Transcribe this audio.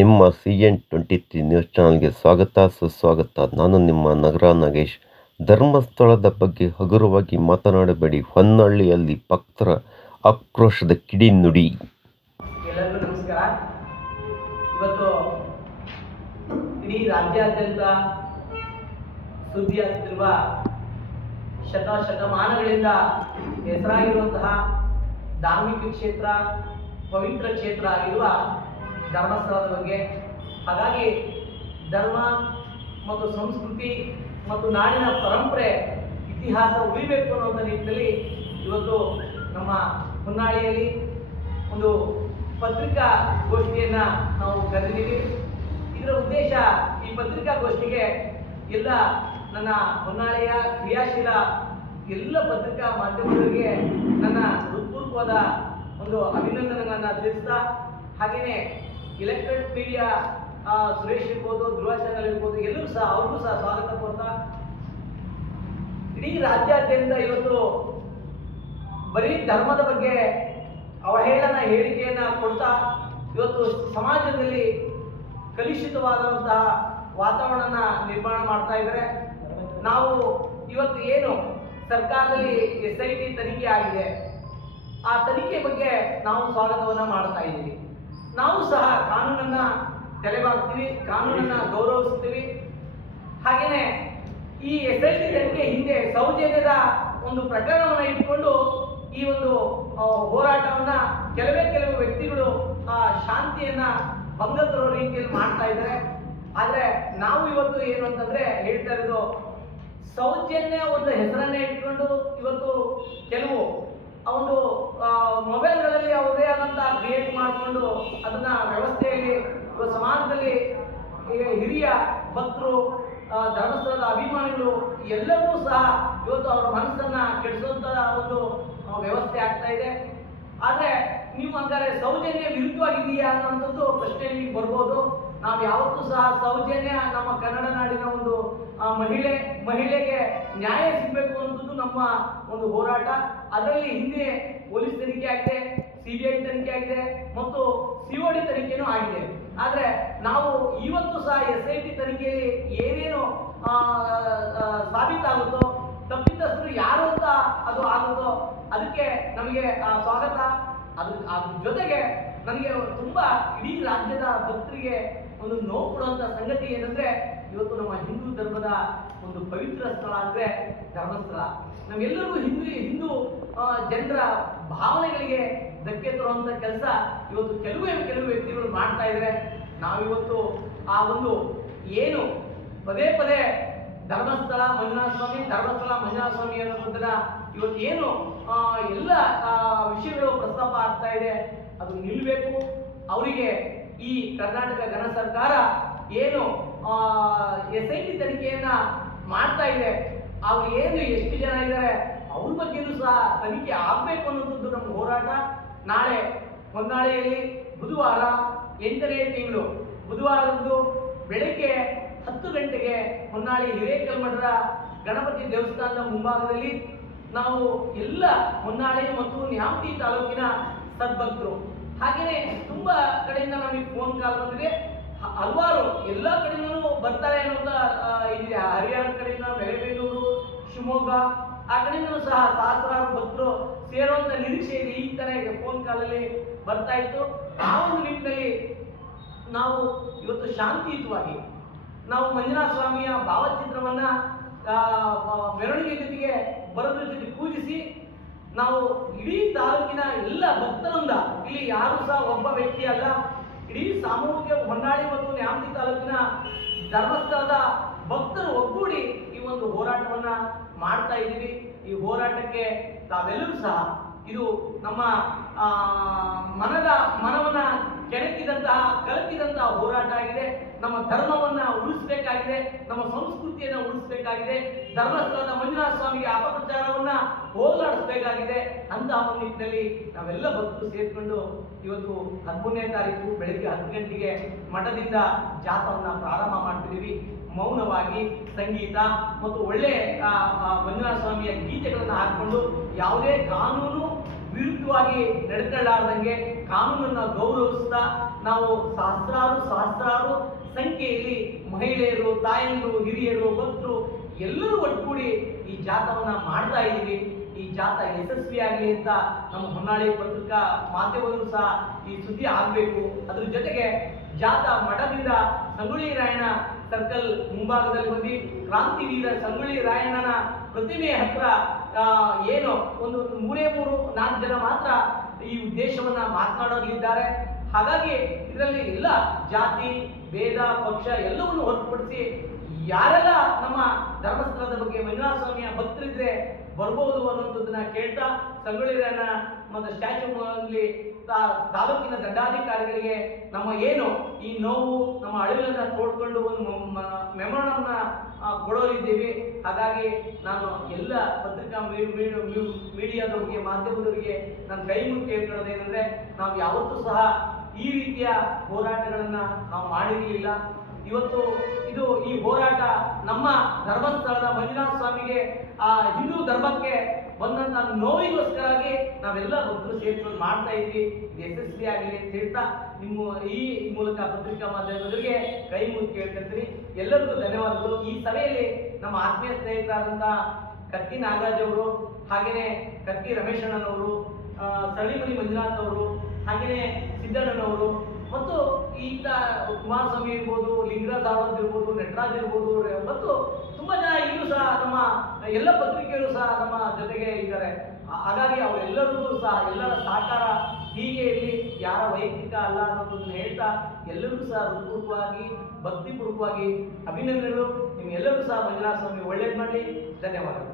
ನಿಮ್ಮ CN23 news ಚಾನಲ್ಗೆ ಸ್ವಾಗತ ಸುಸ್ವಾಗತ. ನಾನು ನಿಮ್ಮ ನಗರ ನಾಗೇಶ್. ಧರ್ಮಸ್ಥಳದ ಬಗ್ಗೆ ಹಗುರವಾಗಿ ಮಾತನಾಡಬೇಡಿ, ಹೊನ್ನಳ್ಳಿಯಲ್ಲಿ ಭಕ್ತರ ಆಕ್ರೋಶದ ಕಿಡಿನುಡಿ. ಎಲ್ಲರಿಗೂ ನಮಸ್ಕಾರ. ಇವತ್ತು ಇಡೀ ರಾಜ್ಯಾದ್ಯಂತ ಸುದ್ದಿಯಾಗುತ್ತಿರುವ ಶತಮಾನಗಳಿಂದ ಹೆಸರಾಗಿರುವಂತಹ ಧಾರ್ಮಿಕ ಕ್ಷೇತ್ರ, ಪವಿತ್ರ ಕ್ಷೇತ್ರ ಆಗಿರುವ ಧರ್ಮಸ್ಥಳದ ಬಗ್ಗೆ, ಹಾಗಾಗಿ ಧರ್ಮ ಮತ್ತು ಸಂಸ್ಕೃತಿ ಮತ್ತು ನಾಡಿನ ಪರಂಪರೆ ಇತಿಹಾಸ ಉಳಿಬೇಕು ಅನ್ನುವಂಥ ನಿಟ್ಟಿನಲ್ಲಿ ಇವತ್ತು ನಮ್ಮ ಹೊನ್ನಾಳಿಯಲ್ಲಿ ಒಂದು ಪತ್ರಿಕಾಗೋಷ್ಠಿಯನ್ನು ನಾವು ಕರೆದಿದ್ದೀವಿ. ಇದರ ಉದ್ದೇಶ, ಈ ಪತ್ರಿಕಾಗೋಷ್ಠಿಗೆ ಎಲ್ಲ ನನ್ನ ಹೊನ್ನಾಳಿಯ ಕ್ರಿಯಾಶೀಲ ಎಲ್ಲ ಪತ್ರಿಕಾ ಮಾಧ್ಯಮಗಳಿಗೆ ನನ್ನ ಹೃತ್ಪೂರ್ವಕವಾದ ಒಂದು ಅಭಿನಂದನೆಗಳನ್ನು ತಿಳಿಸ್ತಾ, ಹಾಗೆಯೇ ಎಲೆಕ್ಟ್ರಾನಿಕ್ ಮೀಡಿಯಾ ಸುರೇಶ್ ಇರ್ಬೋದು, ಧ್ರುವ ಚಾನಲ್ ಇರ್ಬೋದು, ಎಲ್ಲರೂ ಸಹ ಅವ್ರಿಗೂ ಸಹ ಸ್ವಾಗತ ಕೋರ್ತಾ, ಇಡೀ ರಾಜ್ಯಾದ್ಯಂತ ಇವತ್ತು ಬರೀ ಧರ್ಮದ ಬಗ್ಗೆ ಅವಹೇಳನ ಹೇಳಿಕೆಯನ್ನ ಕೊಡ್ತಾ ಇವತ್ತು ಸಮಾಜದಲ್ಲಿ ಕಲುಷಿತವಾದಂತಹ ವಾತಾವರಣ ನಿರ್ಮಾಣ ಮಾಡ್ತಾ ಇದ್ದಾರೆ. ನಾವು ಇವತ್ತು ಏನು ಸರ್ಕಾರದಲ್ಲಿ SIT ತನಿಖೆ ಆಗಿದೆ, ಆ ತನಿಖೆ ಬಗ್ಗೆ ನಾವು ಸ್ವಾಗತವನ್ನ ಮಾಡ್ತಾ ಇದ್ದೀವಿ. ನಾವು ಸಹ ಕಾನೂನನ್ನ ತಲೆಬಾಗ್ತೀವಿ, ಕಾನೂನನ್ನ ಗೌರವಿಸ್ತೀವಿ. ಹಾಗೇನೆ ಈ SIT ತನಿಖೆ ಹಿಂದೆ ಸೌಜನ್ಯದ ಒಂದು ಪ್ರಕರಣವನ್ನ ಇಟ್ಕೊಂಡು ಈ ಒಂದು ಹೋರಾಟವನ್ನ ಕೆಲವು ವ್ಯಕ್ತಿಗಳು ಶಾಂತಿಯನ್ನ ಭಂಗ ತರೋ ರೀತಿಯಲ್ಲಿ ಮಾಡ್ತಾ ಇದ್ದಾರೆ. ಆದ್ರೆ ನಾವು ಇವತ್ತು ಏನು ಅಂತಂದ್ರೆ ಹೇಳ್ತಾ ಇರೋದು, ಸೌಜನ್ಯ ಒಂದು ಹೆಸರನ್ನೇ ಇಟ್ಕೊಂಡು ಇವತ್ತು ಕೆಲವು ಒಂದು ಮೊಬೈಲ್ಗಳಲ್ಲಿ ಅವರೇ ಆದಂತ ಕ್ರಿಯೇಟ್ ಮಾಡಿಕೊಂಡು ಅದನ್ನ ವ್ಯವಸ್ಥೆಯಲ್ಲಿ ಸಮಾಜದಲ್ಲಿ ಹಿರಿಯ ಭಕ್ತರು, ಧರ್ಮಸ್ಥಳದ ಅಭಿಮಾನಿಗಳು ಎಲ್ಲರೂ ಸಹ ಇವತ್ತು ಅವರ ಮನಸ್ಸನ್ನ ಕೆಡಿಸುವಂತ ಒಂದು ವ್ಯವಸ್ಥೆ ಆಗ್ತಾ ಇದೆ. ಆದ್ರೆ ನೀವು ಹಂಗಾರೆ ಸೌಜನ್ಯ ವಿರುದ್ಧವಾಗಿದೆಯಾ ಅನ್ನೋಂಥದ್ದು ಪ್ರಶ್ನೆ ನಿಮಗೆ ಬರ್ಬೋದು. ನಾವು ಯಾವತ್ತೂ ಸಹ ಸೌಜನ್ಯ ನಮ್ಮ ಕನ್ನಡ ನಾಡಿನ ಒಂದು ಮಹಿಳೆಗೆ ನ್ಯಾಯ ಸಿಗಬೇಕು ಅನ್ನೋದು ನಮ್ಮ ಒಂದು ಹೋರಾಟ. ಅದರಲ್ಲಿ ಹಿಂದೆ ಪೊಲೀಸ್ ತನಿಖೆ ಆಗಿದೆ, CBI ತನಿಖೆ ಆಗಿದೆ ಮತ್ತು COD ತನಿಖೆನೂ ಆಗಿದೆ. ಆದ್ರೆ ನಾವು ಇವತ್ತು ಸಹ SIT ತನಿಖೆಯಲ್ಲಿ ಏನೇನು ಸಾಬೀತಾಗುತ್ತೋ, ತಪ್ಪಿತಸ್ಥರು ಯಾರು ಅಂತ ಅದು ಆಗುತ್ತೋ ಅದಕ್ಕೆ ನಮಗೆ ಸ್ವಾಗತ. ಅದ್ರ ಜೊತೆಗೆ ನನಗೆ ತುಂಬಾ ಇಡೀ ರಾಜ್ಯದ ಭಕ್ತರಿಗೆ ಒಂದು ನೋವು ಕೊಡುವಂತ ಸಂಗತಿ ಏನಂದ್ರೆ, ಇವತ್ತು ನಮ್ಮ ಹಿಂದೂ ಧರ್ಮದ ಒಂದು ಪವಿತ್ರ ಸ್ಥಳ ಅಂದ್ರೆ ಧರ್ಮಸ್ಥಳ. ನಮ್ಗೆಲ್ಲರಿಗೂ ಹಿಂದೂ ಜನರ ಭಾವನೆಗಳಿಗೆ ಧಕ್ಕೆ ತರುವಂತ ಕೆಲಸ ಇವತ್ತು ಕೆಲವು ವ್ಯಕ್ತಿಗಳು ಮಾಡ್ತಾ ಇದ್ದಾರೆ. ನಾವಿವತ್ತು ಆ ಒಂದು ಏನು ಪದೇ ಧರ್ಮಸ್ಥಳ ಮಂಜುನಾಥ ಸ್ವಾಮಿ ಅನ್ನೋದನ್ನ ಇವತ್ತು ಏನು ಎಲ್ಲ ವಿಷಯಗಳು ಪ್ರಸ್ತಾಪ ಆಗ್ತಾ ಇದೆ, ಅದು ನಿಲ್ಲಬೇಕು. ಅವರಿಗೆ ಈ ಕರ್ನಾಟಕ ಘನ ಸರ್ಕಾರ ಏನು SIT ತನಿಖೆಯನ್ನ ಮಾಡ್ತಾ ಇದೆ, ಅವ್ರು ಏನು ಎಷ್ಟು ಜನ ಇದ್ದಾರೆ ಅವ್ರ ಬಗ್ಗೆನೂ ಸಹ ತನಿಖೆ ಆಗ್ಬೇಕು ಅನ್ನೋದು ನಮ್ಮ ಹೋರಾಟ. ನಾಳೆ ಹೊನ್ನಾಳಿಯಲ್ಲಿ ಬುಧವಾರ 8ನೇ ತಿಂಗಳು ಬುಧವಾರದಂದು ಬೆಳಗ್ಗೆ 10 ಗಂಟೆಗೆ ಹೊನ್ನಾಳಿ ಹಿರೇಕಲ್ಮಠದ ಗಣಪತಿ ದೇವಸ್ಥಾನದ ಮುಂಭಾಗದಲ್ಲಿ ನಾವು ಎಲ್ಲ ಹೊನ್ನಾಳಿ ಮತ್ತು ನ್ಯಾಮತಿ ತಾಲೂಕಿನ ಸದ್ಭಕ್ತರು, ಹಾಗೇನೆ ತುಂಬಾ ಕಡೆಯಿಂದ ನಮಗೆ ಫೋನ್ ಕಾಲ್ ಬಂದಿದೆ. ಹಲವಾರು ಎಲ್ಲ ಕಡೆಯಿಂದನೂ ಬರ್ತಾರೆ ಅನ್ನೋಂಥ ಇದೆ. ಹರಿಯಾಣ ಕಡೆಯಿಂದ, ಬೆಳೆಬೆನ್ನೂರು, ಶಿವಮೊಗ್ಗ ಆ ಕಡೆಯಿಂದನೂ ಸಹ ಸಹಸ್ರಾರು ಭಕ್ತರು ಸೇರುವಂತ ನಿರೀಕ್ಷೆ ಇದೆ. ಈ ತರ ಫೋನ್ ಕಾಲಲ್ಲಿ ಬರ್ತಾ ಇತ್ತು. ಆ ಒಂದು ನಿಟ್ಟಿನಲ್ಲಿ ನಾವು ಇವತ್ತು ಶಾಂತಿಯುತವಾಗಿ ನಾವು ಮಂಜುನಾಥ ಸ್ವಾಮಿಯ ಭಾವಚಿತ್ರವನ್ನ ಮೆರವಣಿಗೆ ಜೊತೆಗೆ ಬರೋದ್ರ ಜೊತೆ ಪೂಜಿಸಿ, ನಾವು ಇಡೀ ತಾಲೂಕಿನ ಎಲ್ಲ ಭಕ್ತರಿಂದ, ಇಲ್ಲಿ ಯಾರು ಸಹ ಒಬ್ಬ ವ್ಯಕ್ತಿ ಅಲ್ಲ, ಇಡೀ ಸಾಮೂಹಿಕ ಹೊನ್ನಾಳಿ ಮತ್ತು ನ್ಯಾಮತಿ ತಾಲೂಕಿನ ಧರ್ಮಸ್ಥಳದ ಭಕ್ತರು ಒಗ್ಗೂಡಿ ಈ ಒಂದು ಹೋರಾಟವನ್ನ ಮಾಡ್ತಾ ಇದ್ದೀವಿ. ಈ ಹೋರಾಟಕ್ಕೆ ತಾವೆಲ್ಲರೂ ಸಹ, ಇದು ನಮ್ಮ ಮನವನ್ನ ಕಲಕಿದಂತಹ ಹೋರಾಟ ಆಗಿದೆ. ನಮ್ಮ ಧರ್ಮವನ್ನ ಉಳಿಸಬೇಕಾಗಿದೆ, ನಮ್ಮ ಸಂಸ್ಕೃತಿಯನ್ನ ಉಳಿಸಬೇಕಾಗಿದೆ, ಧರ್ಮಸ್ಥಳದ ಮಂಜುನಾಥ ಸ್ವಾಮಿಗೆ ಅಪಪ್ರಚಾರವನ್ನ ಹೋಗಲಾಡಿಸಬೇಕಾಗಿದೆ. ಅಂತ ಒಂದು ನಿಟ್ಟಿನಲ್ಲಿ ನಾವೆಲ್ಲ ಭಕ್ತರು ಸೇರ್ಕೊಂಡು ಇವತ್ತು 13ನೇ ತಾರೀಕು ಬೆಳಗ್ಗೆ 10 ಗಂಟೆಗೆ ಮಠದಿಂದ ಜಾಥಾವನ್ನ ಪ್ರಾರಂಭ ಮಾಡ್ತಿದ್ದೀವಿ. ಮೌನವಾಗಿ ಸಂಗೀತ ಮತ್ತು ಒಳ್ಳೆ ಮಂಜುನಾಥ ಸ್ವಾಮಿಯ ಗೀತೆಗಳನ್ನು ಹಾಕೊಂಡು ಯಾವುದೇ ಕಾನೂನು ವಿರುದ್ಧವಾಗಿ ನಡ್ಕೊಳ್ಳಾರ್ದಂಗೆ ಕಾನೂನನ್ನು ಗೌರವಿಸ್ತಾ ನಾವು ಸಹಸ್ರಾರು ಸಂಖ್ಯೆಯಲ್ಲಿ ಮಹಿಳೆಯರು, ತಾಯಂದಿರು, ಹಿರಿಯರು, ಭಕ್ತರು ಎಲ್ಲರೂ ಒಟ್ಟುಗೂಡಿ ಈ ಜಾಥವನ್ನ ಮಾಡ್ತಾ ಇದ್ದೀವಿ. ಈ ಜಾಥ ಯಶಸ್ವಿಯಾಗಲಿ ಅಂತ ನಮ್ಮ ಹೊನ್ನಾಳಿ ಪತ್ರಿಕಾ ಮಾಧ್ಯಮದಲ್ಲೂ ಸಹ ಈ ಸುದ್ದಿ ಆಗಬೇಕು. ಅದ್ರ ಜೊತೆಗೆ ಜಾಥಾ ಮಠದಿಂದ ಸಂಗೊಳ್ಳಿ ರಾಯಣ್ಣ ಸರ್ಕಲ್ ಮುಂಭಾಗದಲ್ಲಿ ಬಂದು ಕ್ರಾಂತಿವೀರ ಸಂಗೊಳ್ಳಿ ರಾಯಣ್ಣನ ಪ್ರತಿಮೆ ಹತ್ರ ಏನು ಒಂದು 3-4 ಜನ ಮಾತ್ರ ಈ ಉದ್ದೇಶವನ್ನ ಮಾತನಾಡಲಿದ್ದಾರೆ. ಹಾಗಾಗಿ ಇದರಲ್ಲಿ ಎಲ್ಲ ಜಾತಿ ಭೇದ ಪಕ್ಷ ಎಲ್ಲವನ್ನು ಹೊರತುಪಡಿಸಿ ಯಾರೆಲ್ಲ ನಮ್ಮ ಧರ್ಮಸ್ಥಳದ ಬಗ್ಗೆ ಮಂಜುನಾಥ ಸ್ವಾಮಿಯ ಭಕ್ತರಿದ್ರೆ ಬರ್ಬೋದು ಅನ್ನೋದನ್ನ ಕೇಳ್ತಾ, ಸಂಗೊಳ್ಳಿ ರಾಯಣ್ಣ ಮತ್ತು ಸ್ಟ್ಯಾಚ್ಯೂ ಅಲ್ಲಿ ತಾಲೂಕಿನ ದಂಡಾಧಿಕಾರಿಗಳಿಗೆ ನಮ್ಮ ಏನು ಈ ನೋವು ನಮ್ಮ ಅಳಿಲನ್ನ ತೋಡ್ಕೊಂಡು ಒಂದು ಮೆಮೊರನ್ನ ಕೊಡೋರಿದ್ದೀವಿ. ಹಾಗಾಗಿ ನಾನು ಎಲ್ಲ ಪತ್ರಿಕಾ ಮೀಡಿಯಾದವರಿಗೆ, ಮಾಧ್ಯಮದವರಿಗೆ ನಾನು ಕೈ ಮುಗಿ ಕೇಳ್ಕೊಳ್ಳೋದೇನೆಂದ್ರೆ, ನಾವು ಯಾವತ್ತೂ ಸಹ ಈ ರೀತಿಯ ಹೋರಾಟಗಳನ್ನ ನಾವು ಮಾಡಿರಲಿಲ್ಲ. ಇವತ್ತು ಈ ಹೋರಾಟ ನಮ್ಮ ಧರ್ಮಸ್ಥಳದ ಮಂಜುನಾಥ ಸ್ವಾಮಿಗೆ ಹಿಂದೂ ಧರ್ಮಕ್ಕೆ ಬಂದಂತ ನೋವಿಗೋಸ್ಕರವಾಗಿ ನಾವೆಲ್ಲ ಭಕ್ತರು ಸೇರ್ಕೊಂಡು ಮಾಡ್ತಾ ಇದ್ವಿ. ಇದು ಯಶಸ್ವಿ ಆಗಲಿ ಅಂತ ಹೇಳ್ತಾ ನಿಮ್ಮ ಈ ಮೂಲಕ ಪತ್ರಿಕಾ ಮಾಧ್ಯಮದವರಿಗೆ ಕೈ ಮುಗಿ ಕೇಳ್ಕೊಳ್ತೀನಿ. ಎಲ್ಲರಿಗೂ ಧನ್ಯವಾದಗಳು. ಈ ಸಭೆಯಲ್ಲಿ ನಮ್ಮ ಆತ್ಮೀಯ ಸ್ನೇಹಿತರಾದಂಥ ಕತ್ತಿ ನಾಗರಾಜ್ ಅವರು, ಹಾಗೆಯೇ ಕತ್ತಿ ರಮೇಶ್ ಅಣ್ಣನವರು, ಸಳಿಮನಿ ಮಂಜುನಾಥ್ ಅವರು, ಹಾಗೆಯೇ ಸಿದ್ದಣ್ಣನವರು ಮತ್ತು ಈಗ ಕುಮಾರಸ್ವಾಮಿ ಇರ್ಬೋದು, ಲಿಂಗರಾಜ್ ಸಾವತ್ ಇರ್ಬೋದು, ನಟರಾಜ್ ಇರ್ಬೋದು ಮತ್ತು ತುಂಬಾ ಜನ ಇಲ್ಲೂ ಸಹ ನಮ್ಮ ಎಲ್ಲ ಪತ್ರಿಕೆಯರು ಸಹ ನಮ್ಮ ಜೊತೆಗೆ ಇದ್ದಾರೆ. ಹಾಗಾಗಿ ಅವರೆಲ್ಲರಿಗೂ ಸಹ ಎಲ್ಲರ ಸಹಕಾರ ಹೀಗೆ ಇರಲಿ, ಯಾರ ವೈಯಕ್ತಿಕ ಅಲ್ಲ ಅನ್ನೋದನ್ನ ಹೇಳ್ತಾ ಎಲ್ಲರಿಗೂ ಸಹ ಹೃತ್ಪೂರ್ವಕವಾಗಿ ಭಕ್ತಿಪೂರ್ವಕವಾಗಿ ಅಭಿನಂದನೆಗಳು. ನಿಮ್ಗೆಲ್ಲರಿಗೂ ಸಹ ಮಂಜುನಾಥ ಸ್ವಾಮಿ ಒಳ್ಳೇದು ಮಾಡಲಿ. ಧನ್ಯವಾದಗಳು.